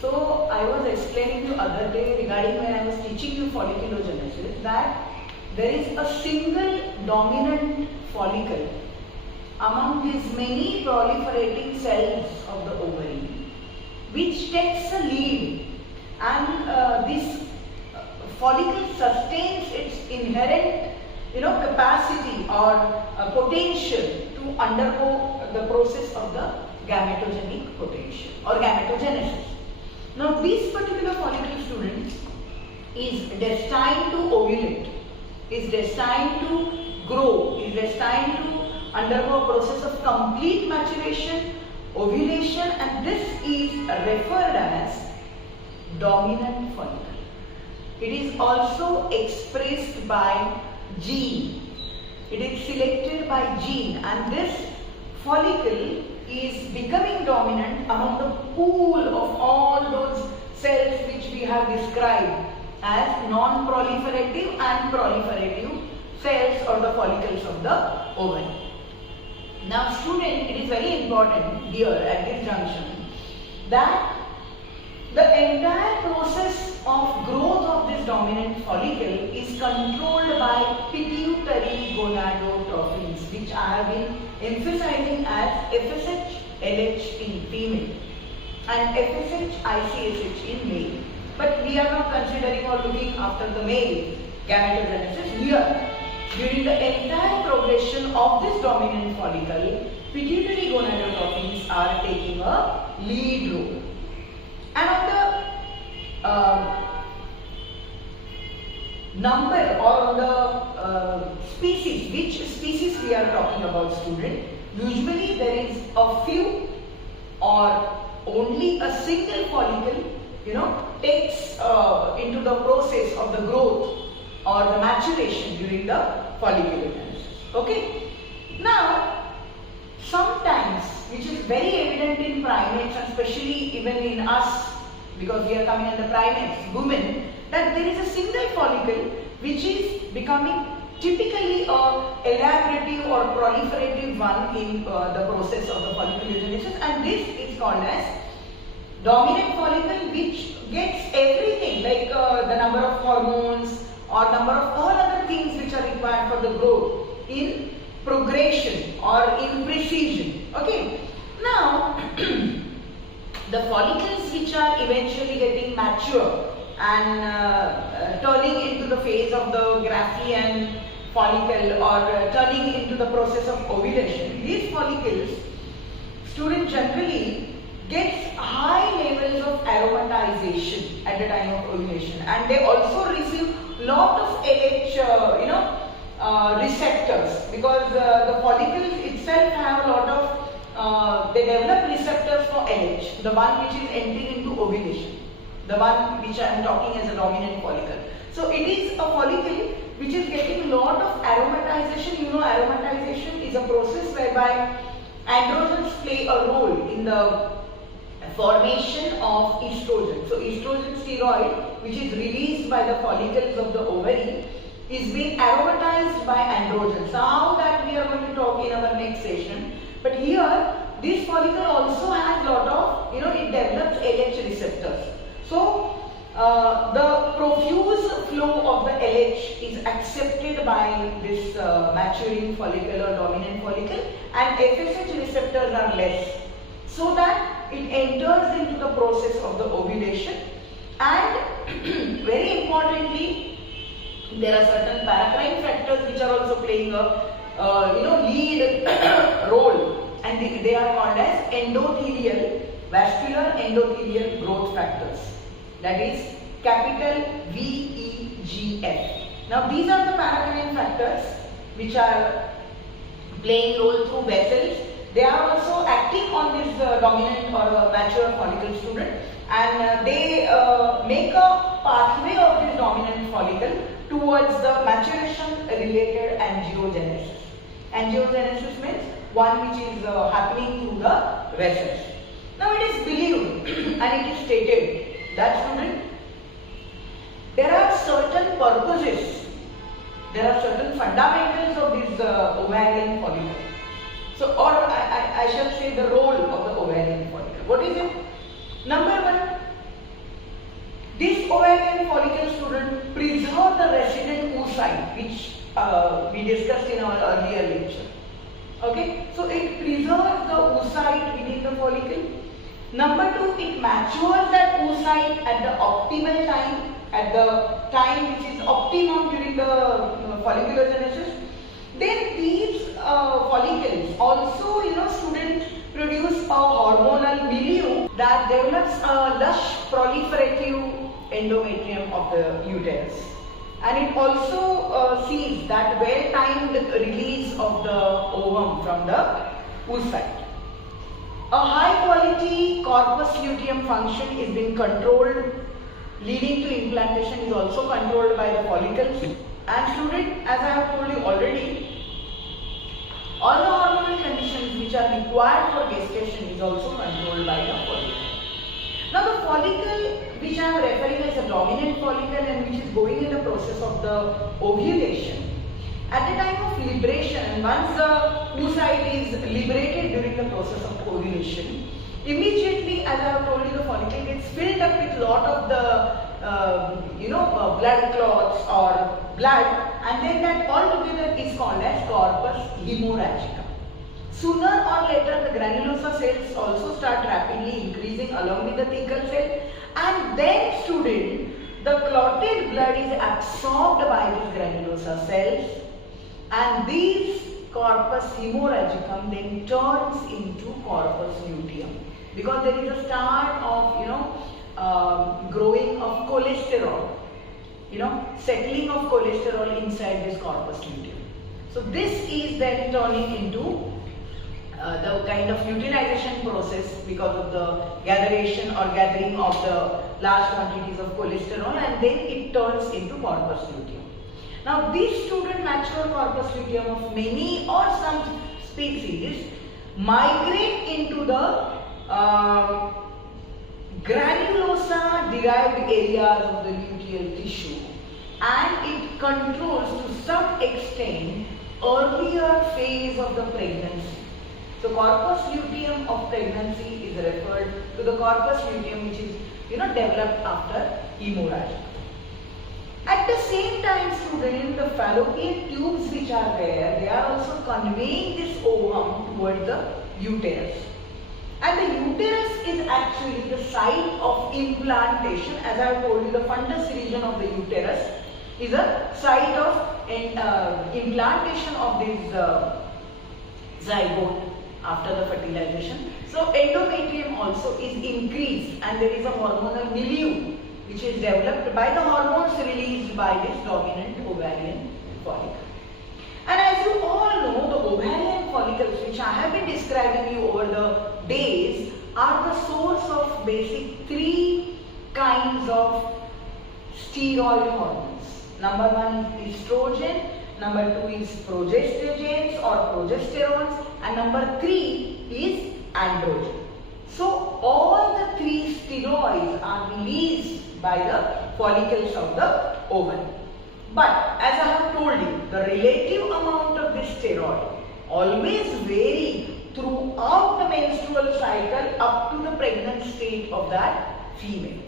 So I was explaining you other day regarding when I was teaching you folliculogenesis that there is a single dominant follicle among these many proliferating cells of the ovary which takes a lead, and this follicle sustains its inherent capacity or potential to undergo the process of the gametogenic potential or gametogenesis. Now this particular follicle, students, is destined to ovulate, is destined to grow, is destined to undergo a process of complete maturation, ovulation, and this is referred as dominant follicle. It is also expressed by gene. It is selected by gene, and this follicle is becoming dominant among the pool of all those cells which we have described as non-proliferative and proliferative cells or the follicles of the ovary. Now student, it is very important here at this junction that the entire process of growth of this dominant follicle is controlled by pituitary gonadotrophins, which I have been emphasizing as FSH, LH in female and FSH, ICSH in male. But we are not considering or looking after the male gametogenesis here. During the entire progression of this dominant follicle, pituitary gonadotrophins are taking a lead role. And on the number or on the species, which species we are talking about, student, usually there is a few or only a single follicle takes into the process of the growth or the maturation during the folliculogenesis. Okay. Now, sometimes, which is very evident in primates and especially even in us, because we are coming under primates, women, that there is a single follicle which is becoming typically a elaborative or proliferative one in the process of the folliculogenesis, and this is called as dominant follicle, which gets everything like the number of hormones or number of all other things which are required for the growth in progression or in precision. Okay. Now, the follicles which are eventually getting mature and turning into the phase of the Graafian follicle or turning into the process of ovulation, these follicles, student, generally gets high levels of aromatization at the time of ovulation, and they also receive lot of LH receptors, because the follicles itself have a lot of they develop receptors for LH, the one which is entering into ovulation, the one which I am talking as a dominant follicle. So it is a follicle which is getting a lot of aromatization. Aromatization is a process whereby androgens play a role in the formation of estrogen. So estrogen steroid, which is released by the follicles of the ovary, is being aromatized by androgens. Now that we are going to talk in our next session. But here, this follicle also has lot of, it develops LH receptors. So, the profuse flow of the LH is accepted by this maturing follicle or dominant follicle, and FSH receptors are less, so that it enters into the process of the ovulation. And very importantly, there are certain paracrine factors which are also playing a lead role, and they are called as vascular endothelial growth factors, that is capital VEGF. Now these are the paracrine factors which are playing role through vessels. They are also acting on this dominant or mature follicle, student, and they make a pathway of this dominant follicle towards the maturation related angiogenesis. Angiogenesis means one which is happening through the vessels. Now it is believed and it is stated that, student, there are certain purposes, there are certain fundamentals of this ovarian follicle. So, or I shall say the role of the ovarian follicle. What is it? Number one, ovarian follicle, student, preserve the resident oocyte, which we discussed in our earlier lecture. Okay, so it preserves the oocyte within the follicle. Number 2, it matures that oocyte at the optimal time, at the time which is optimum during the folliculogenesis. Then these follicles also, students, produce a hormonal milieu that develops a lush proliferative endometrium of the uterus. And it also sees that well-timed release of the ovum from the oocyte. A high-quality corpus luteum function is being controlled, leading to implantation is also controlled by the follicles. And student, as I have told you already, all the hormonal conditions which are required for gestation is also controlled by the follicle. Now the follicle which I am referring as a dominant follicle and which is going in the process of the ovulation, at the time of liberation, and once the oocyte is liberated during the process of ovulation, immediately, as I have told you, the follicle gets filled up with lot of the blood clots or blood, and then that all together is called as corpus hemorrhagicum. Sooner or later, the granulosa cells also start rapidly increasing along with the thecal cell, and then, student, the clotted blood is absorbed by these granulosa cells, and these corpus hemorrhagicum then turns into corpus luteum, because there is a start of growing of cholesterol, settling of cholesterol inside this corpus luteum. So this is then turning into the kind of luteinization process because of the gathering of the large quantities of cholesterol, and then it turns into corpus luteum. Now this student mature corpus luteum of many or some species migrate into the granulosa derived areas of the luteal tissue, and it controls to some extent earlier phase of the pregnancy. So corpus luteum of pregnancy is referred to the corpus luteum which is developed after hemorrhage. At the same time, student, the fallopian tubes which are there, they are also conveying this ovum toward the uterus. And the uterus is actually the site of implantation. As I have told you, the fundus region of the uterus is a site of implantation of this zygote after the fertilization. So endometrium also is increased, and there is a hormonal milieu which is developed by the hormones released by this dominant ovarian follicle. And as you all know, the ovarian follicles which I have been describing you over the days are the source of basic 3 kinds of steroid hormones. Number 1 is estrogen, number 2 is progestogens or progesterones, and number 3 is androgen. So all the 3 steroids are released by the follicles of the ovary. But as I have told you, the relative amount of this steroid always vary throughout the menstrual cycle up to the pregnant state of that female.